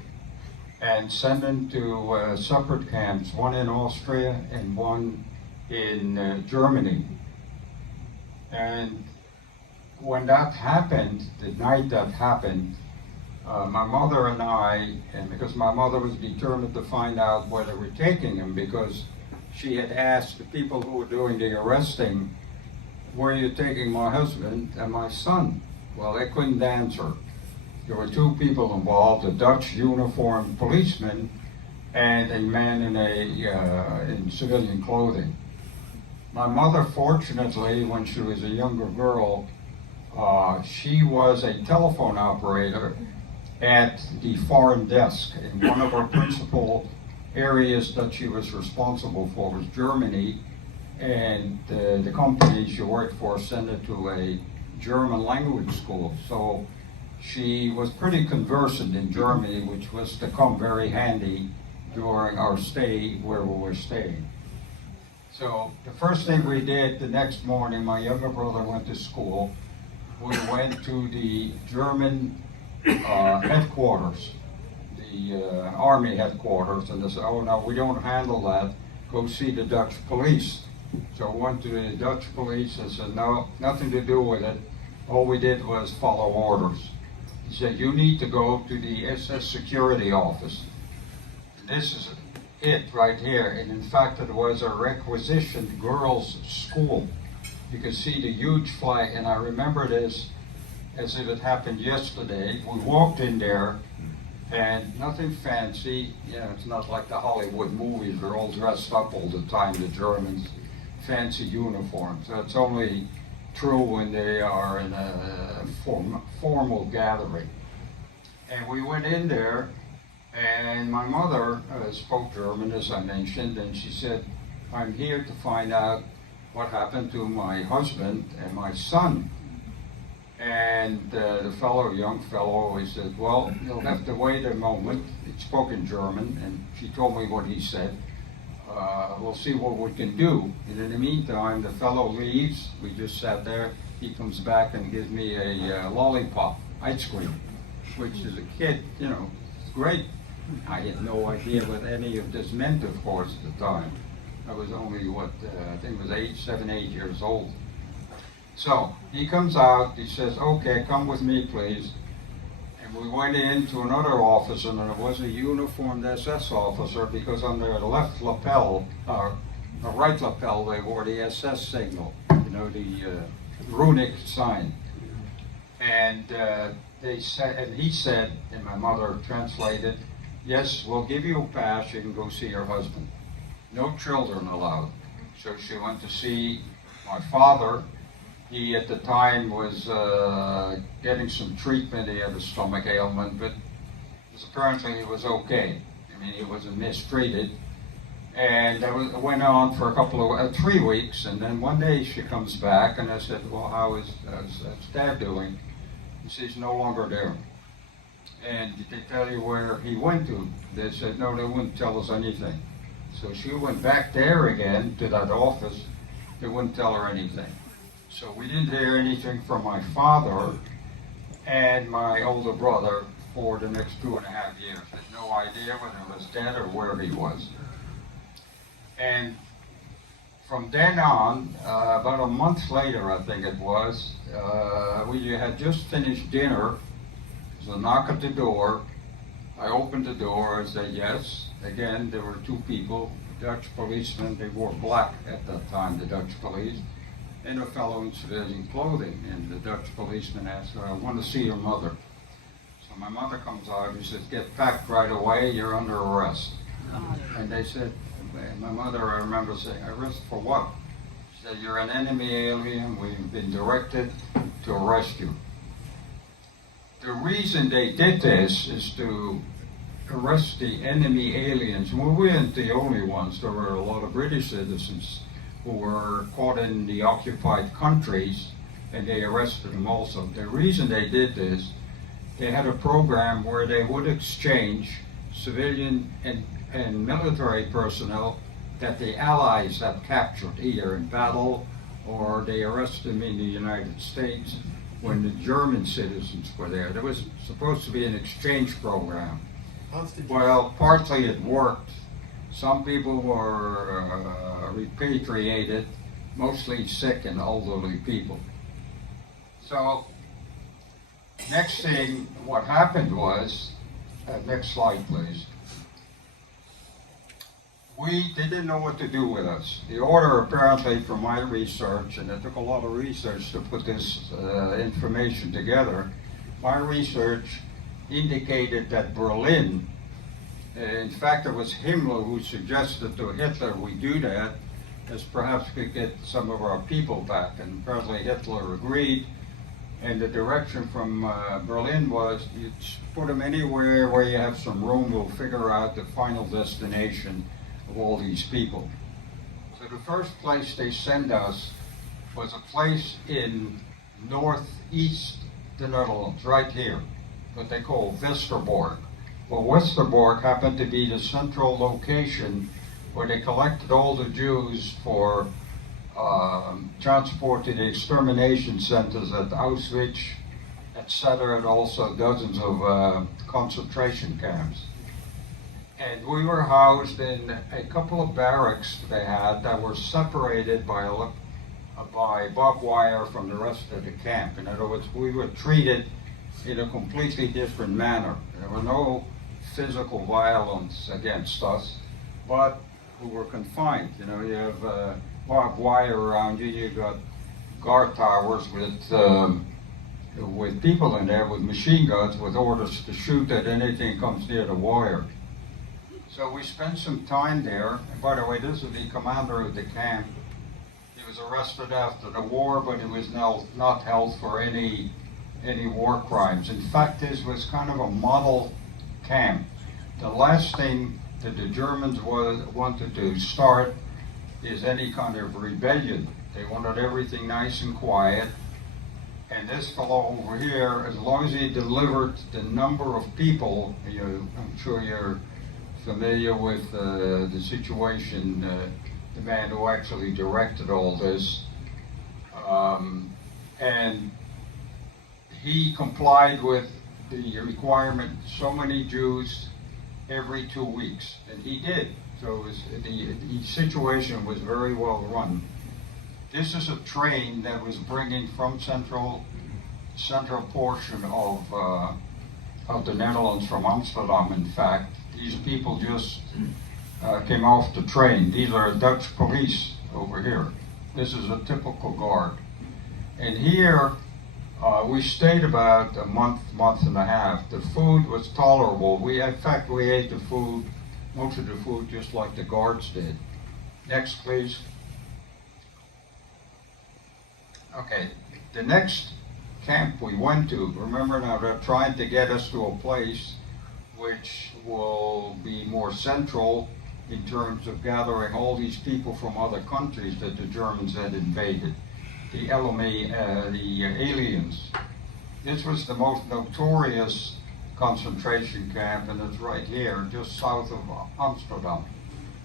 and sent them to separate camps, one in Austria and one in Germany. And when that happened, the night that happened, my mother and I, and because my mother was determined to find out where they were taking him, because she had asked the people who were doing the arresting, where are you taking my husband and my son? Well, they couldn't answer. There were two people involved, a Dutch uniformed policeman and a man in civilian clothing. My mother, fortunately, when she was a younger girl, she was a telephone operator at the foreign desk. In one of our principal areas that she was responsible for was Germany, and the company she worked for sent her to a German language school. So she was pretty conversant in Germany, which was to come very handy during our stay where we were staying. So the first thing we did the next morning, my younger brother went to school. We went to the German headquarters, the army headquarters, and they said, oh no, we don't handle that, go see the Dutch police. So I went to the Dutch police and said, no, nothing to do with it. All we did was follow orders. He said, you need to go to the SS security office. This is it right here, and in fact it was a requisitioned girls' school. You can see the huge flag, and I remember this as if it happened yesterday. We walked in there, and nothing fancy. You know, it's not like the Hollywood movies, they're all dressed up all the time, the Germans, fancy uniforms. That's only true when they are in a formal gathering. And we went in there, and my mother spoke German, as I mentioned, and she said, I'm here to find out what happened to my husband and my son. And the young fellow, he said, well, you'll have to wait a moment. He spoke in German, and she told me what he said. We'll see what we can do. And in the meantime, the fellow leaves. We just sat there. He comes back and gives me a lollipop, ice cream, which is a kid, you know, it's great. I had no idea what any of this meant, of course, at the time. I was only, I think it was 7, 8 years old. So he comes out, he says, okay, come with me, please. And we went into another office, and there was a uniformed SS officer, because on their left lapel, or the right lapel, they wore the SS signal, you know, the runic sign. And he said, and my mother translated, yes, we'll give you a pass, you can go see your husband. No children allowed. So she went to see my father. He at the time was getting some treatment. He had a stomach ailment, but apparently he was okay. I mean, he wasn't mistreated. And that went on for a couple of 3 weeks, and then one day she comes back, and I said, well, how is Dad doing? He says, he's no longer there. And did they tell you where he went to? They said, no, they wouldn't tell us anything. So she went back there again to that office. They wouldn't tell her anything. So we didn't hear anything from my father and my older brother for the next 2.5 years. Had no idea whether he was dead or where he was. And from then on, about a month later, I think it was, we had just finished dinner. There was a knock at the door. I opened the door, I said yes. Again, there were two people, Dutch policemen. They wore black at that time, the Dutch police, and a fellow in civilian clothing. And the Dutch policeman asked her, I want to see your mother. So my mother comes out, he says, get packed right away, you're under arrest. And they said, my mother, I remember saying, arrest for what? She said, you're an enemy alien, we've been directed to arrest you. The reason they did this is to arrest the enemy aliens. Well, we weren't the only ones. There were a lot of British citizens who were caught in the occupied countries, and they arrested them also. The reason they did this, they had a program where they would exchange civilian and military personnel that the Allies had captured, either in battle or they arrested them in the United States when the German citizens were there. There was supposed to be an exchange program. Well, partly it worked. Some people were repatriated, mostly sick and elderly people. So Next thing, what happened was, next slide please. We didn't know what to do with us. The order, apparently from my research, and it took a lot of research to put this information together, my research indicated that Berlin, in fact it was Himmler who suggested to Hitler we do that, as perhaps we could get some of our people back, and apparently Hitler agreed. And the direction from Berlin was, you put them anywhere where you have some room, we'll figure out the final destination of all these people. So the first place they sent us was a place in northeast the Netherlands, right here, what they call Westerbork. Well, Westerbork happened to be the central location where they collected all the Jews for transport to the extermination centers at Auschwitz, etc., and also dozens of concentration camps. And we were housed in a couple of barracks they had that were separated by barbed wire from the rest of the camp. In other words, we were treated in a completely different manner. There were no physical violence against us, but we were confined. You know, you have barbed wire around you. You got guard towers with people in there with machine guns with orders to shoot at anything comes near the wire. So we spent some time there. And by the way, this is the commander of the camp. He was arrested after the war, but he was now not held for any war crimes. In fact, this was kind of a model camp. The last thing that the Germans wanted to start is any kind of rebellion. They wanted everything nice and quiet. And this fellow over here, as long as he delivered the number of people, I'm sure you're familiar with the situation, the man who actually directed all this. And he complied with the requirement, so many Jews every 2 weeks, and he did. So the situation was very well run. This is a train that was bringing from central portion of the Netherlands, from Amsterdam, in fact. These people just came off the train. These are Dutch police over here. This is a typical guard. And here, we stayed about a month and a half. The food was tolerable. In fact, we ate the food, most of the food, just like the guards did. Next, please. Okay, the next camp we went to, remember now, they're trying to get us to a place which will be more central in terms of gathering all these people from other countries that the Germans had invaded. The LMA, the aliens. This was the most notorious concentration camp, and it's right here, just south of Amsterdam.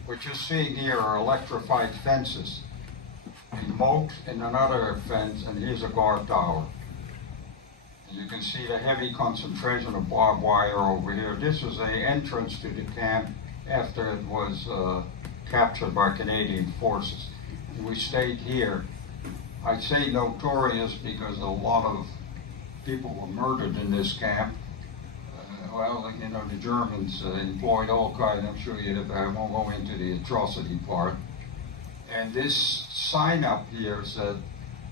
What you're seeing here are electrified fences. A moat and another fence, and here's a guard tower. And you can see the heavy concentration of barbed wire over here. This was the entrance to the camp after it was captured by Canadian forces. And we stayed here. I say notorious because a lot of people were murdered in this camp. The Germans employed all kinds, I'm sure I won't go into the atrocity part. And this sign up here said,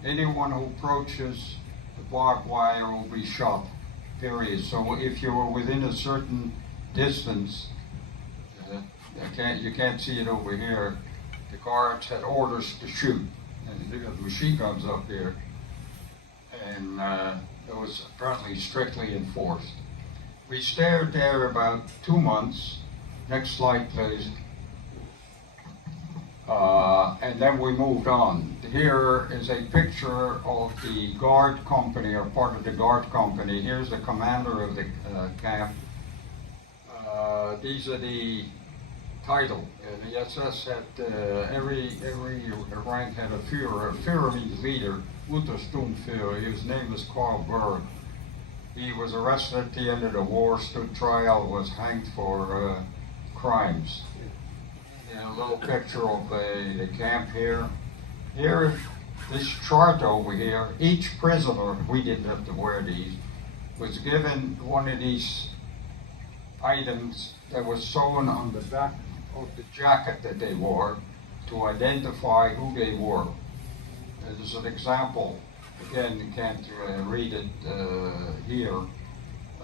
anyone who approaches the barbed wire will be shot, period. So if you were within a certain distance, you can't see it over here, the guards had orders to shoot. And they got machine guns up here. And it was apparently strictly enforced. We stayed there about 2 months. Next slide, please. And then we moved on. Here is a picture of the guard company, or part of the guard company. Here's the commander of the camp. These are the title. The SS had every rank had a Führer. A Führer means leader. Untersturmführer. His name was Karl Berg. He was arrested at the end of the war, stood trial, was hanged for crimes. And a little picture of the camp here. Here, this chart over here, each prisoner, we didn't have to wear these, was given one of these items that was sewn on the back of the jacket that they wore to identify who they were. As an example, again, you can't read it here.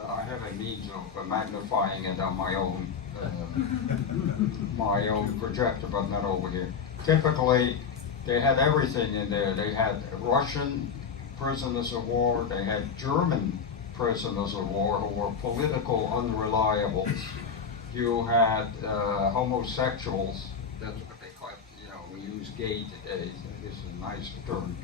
I have a means of magnifying it on my own projector, but not over here. Typically, they had everything in there. They had Russian prisoners of war. They had German prisoners of war who were political unreliables. You had homosexuals. That's what they call it. You know, we use gay today. This is a nice term.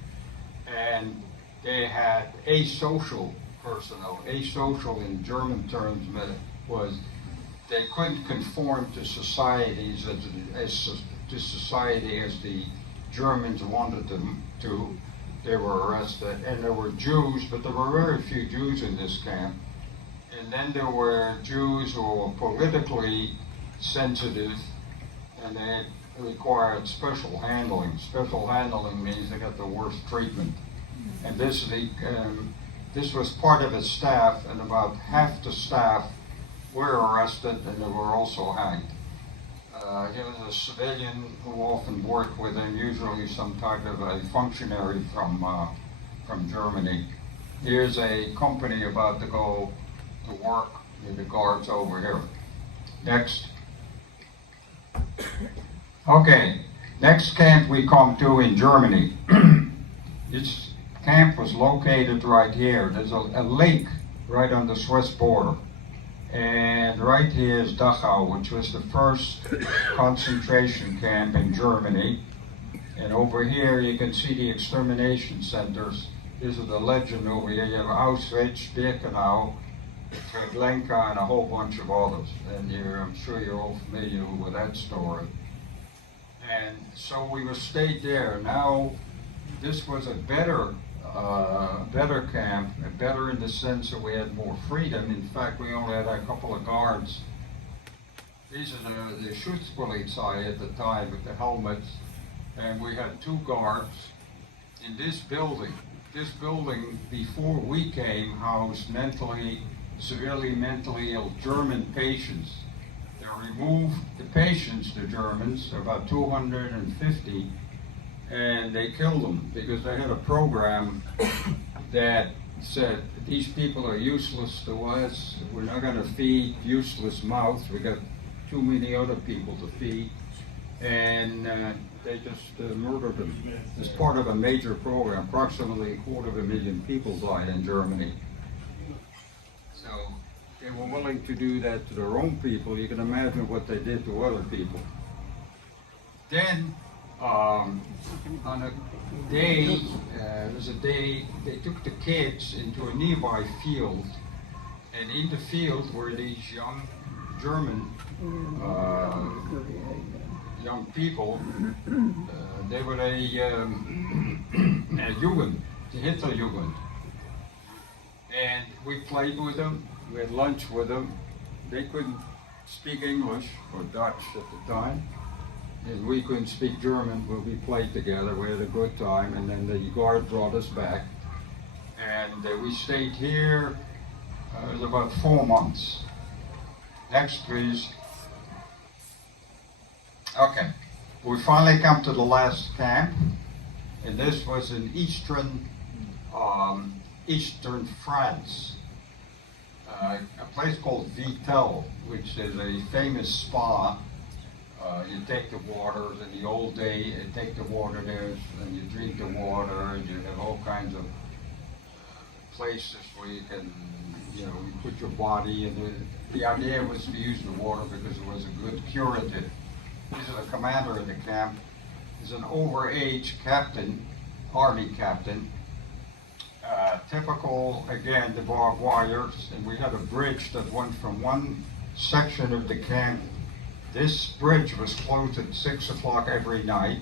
And they had asocial personnel. Asocial in German terms was they couldn't conform to societies to society as the Germans wanted them to. They were arrested, and there were Jews, but there were very few Jews in this camp. And then there were Jews who were politically sensitive, and they required special handling. Special handling means they got the worst treatment. And this was part of his staff, and about half the staff were arrested, and they were also hanged. He was a civilian who often worked with him, usually some type of a functionary from Germany. Here's a company about to go to work with the guards over here. Next. Okay, next camp we come to in Germany. This camp was located right here. There's a lake right on the Swiss border. And right here is Dachau, which was the first concentration camp in Germany. And over here you can see the extermination centers. This is the legend over here. You have Auschwitz, Birkenau, Treblinka, and a whole bunch of others. And I'm sure you're all familiar with that story. And so we were stayed there. Now, this was a better camp, better in the sense that we had more freedom. In fact, we only had a couple of guards. These are the Schutzpolizei at the time with the helmets, and we had 2 guards in this building. This building, before we came, housed severely mentally ill German patients. They removed the patients, the Germans, about 250, and they killed them because they had a program that said, these people are useless to us, we're not going to feed useless mouths, we got too many other people to feed, and they just murdered them. As part of a major program, approximately 250,000 people died in Germany. So they were willing to do that to their own people. You can imagine what they did to other people. Then, on a day, they took the kids into a nearby field, and in the field were these young German young people. They were a Jugend, the Hitlerjugend. And we played with them, we had lunch with them. They couldn't speak English or Dutch at the time. And we couldn't speak German, but we played together, we had a good time, and then the guard brought us back. And we stayed here, it was about 4 months. Next, please. Okay, we finally come to the last camp, and this was in eastern France. A place called Vitel, which is a famous spa. You take the water, in the old day, you take the water there, and you drink the water, and you have all kinds of places where you can, you put your body, and the idea was to use the water because it was a good curative. This is the commander of the camp. He's an overage captain, army captain. Typical, again, the barbed wires, and we had a bridge that went from one section of the camp. This bridge was closed at 6 o'clock every night,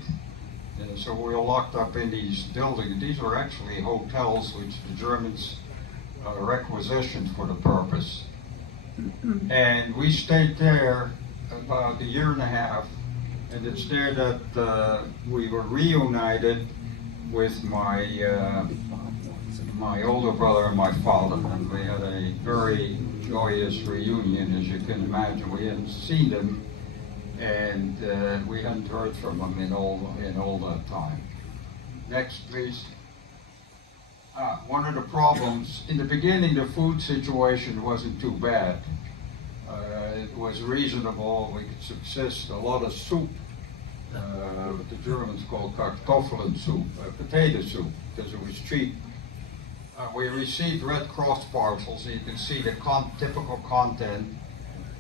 and so we were locked up in these buildings. These were actually hotels which the Germans requisitioned for the purpose. And we stayed there about a year and a half, and it's there that we were reunited with my my older brother and my father, and we had a very joyous reunion, as you can imagine. We hadn't seen them, and we hadn't heard from them in all that time. Next, please. One of the problems, in the beginning, the food situation wasn't too bad. It was reasonable. We could subsist a lot of soup, what the Germans call Kartoffeln-soup, potato soup, because it was cheap. We received Red Cross parcels, and you can see the typical content.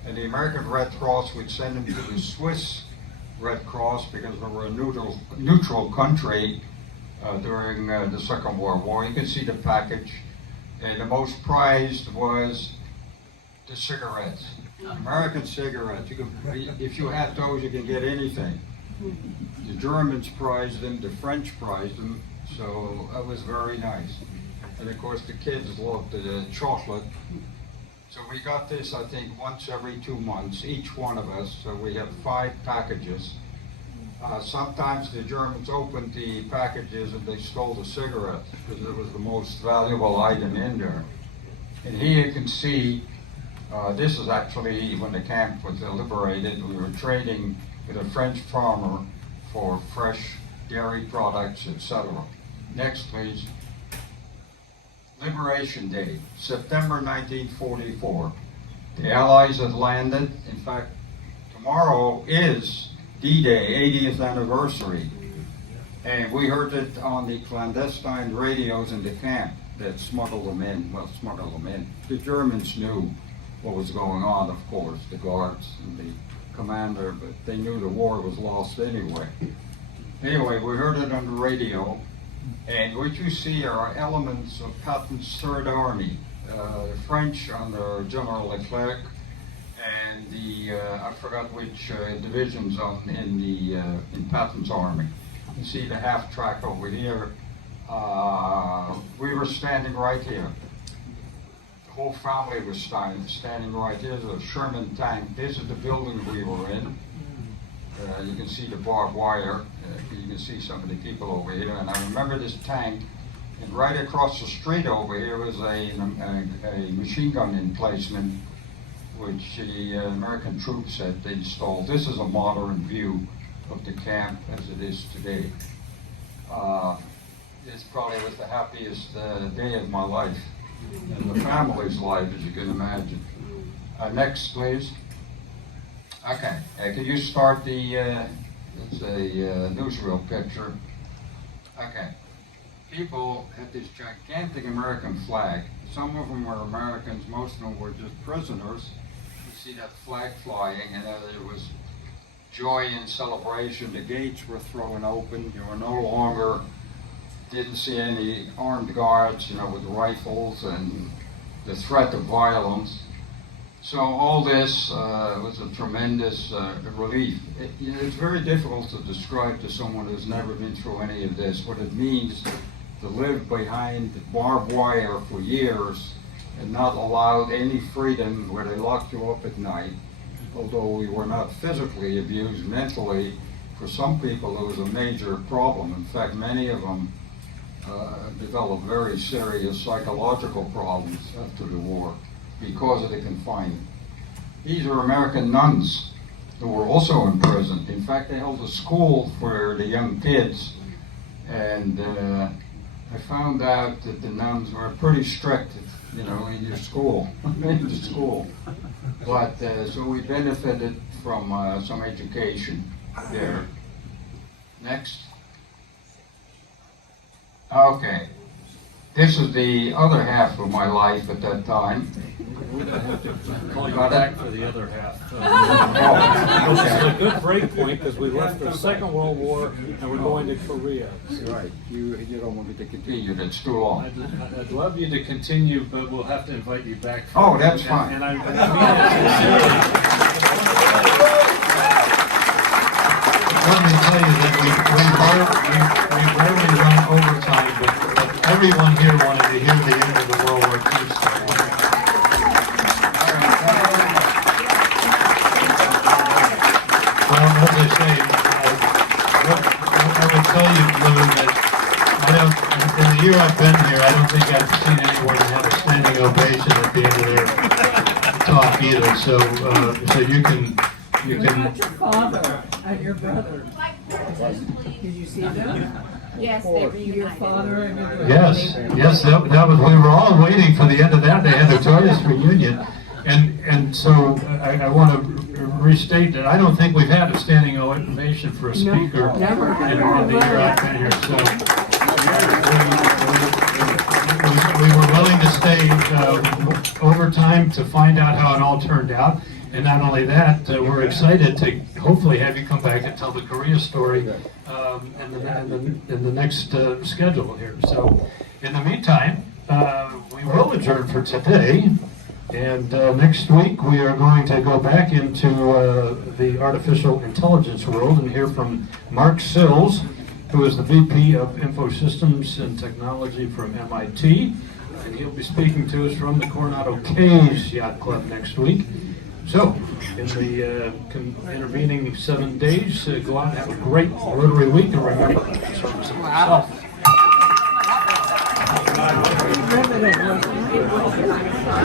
And the American Red Cross would send them to the Swiss Red Cross because we were a neutral country during the Second World War. You can see the package. And the most prized was the cigarettes. American cigarettes. If you have those, you can get anything. The Germans prized them, the French prized them, so that was very nice. And of course, the kids loved the chocolate. So we got this, I think, once every 2 months, each one of us. So we have 5 packages. Sometimes the Germans opened the packages and they stole the cigarettes because it was the most valuable item in there. And here you can see, this is actually when the camp was liberated. We were trading with a French farmer for fresh dairy products, etc. Next, please. Liberation Day, September 1944. The Allies had landed. In fact, tomorrow is D-Day, 80th anniversary. And we heard it on the clandestine radios in the camp that smuggled them in. Well, smuggled them in. The Germans knew what was going on, of course, the guards and the commander, but they knew the war was lost anyway. Anyway, we heard it on the radio. And what you see are elements of Patton's Third Army, the French under General Leclerc, and the I forgot which divisions in Patton's army. You see the half track over here. We were standing right here. The whole family was standing right here. There's a Sherman tank. This is the building we were in. You can see the barbed wire. You can see some of the people over here. And I remember this tank. And right across the street over here was a machine gun emplacement, which the American troops had installed. This is a modern view of the camp as it is today. This probably was the happiest day of my life, and the family's life, as you can imagine. Next, please. Okay, can you start the, it's a newsreel picture. Okay, people had this gigantic American flag. Some of them were Americans, most of them were just prisoners. You see that flag flying, and there was joy and celebration. The gates were thrown open. You were no longer, didn't see any armed guards, with rifles and the threat of violence. So all this was a tremendous relief. It's very difficult to describe to someone who's never been through any of this what it means to live behind barbed wire for years and not allowed any freedom, where they locked you up at night. Although we were not physically abused, mentally, for some people it was a major problem. In fact, many of them developed very serious psychological problems after the war because of the confinement. These are American nuns who were also imprisoned. In fact, they held a school for the young kids, and I found out that the nuns were pretty strict, in your school, in the school. But so we benefited from some education there. Next. Okay. This is the other half of my life at that time. We're going to have to call you back for the other half. Okay. This is a good break point because we left the Second World War and we're going to Korea. Right. You don't want me to continue. That's too long. I'd love you to continue, but we'll have to invite you back. Oh, that's fine. And I mean it Let me tell you that we rarely run overtime, but everyone here wanted to hear the end of the World War II story. Well, as I say, I would tell you, Lou, that in the year I've been here, I don't think I've seen anyone have a standing ovation at the end of their talk either. So, so you can. What about your father and your brother? Did you see them? Yes, they were Your father and your brother? Yes, yes, that was, we were all waiting for the end of that. They had a joyous reunion. And so I want to restate that I don't think we've had a standing ovation for a speaker in the year I've been here. So we were willing to stay overtime to find out how it all turned out. And not only that, we're excited to hopefully have you come back and tell the Korea story in the next schedule here. So in the meantime, we will adjourn for today. And next week we are going to go back into the artificial intelligence world and hear from Mark Sills, who is the VP of Info Systems and Technology from MIT. And he'll be speaking to us from the Coronado Cays Yacht Club next week. So, in the intervening 7 days, go out and have a great Rotary week, and remember, service of yourself.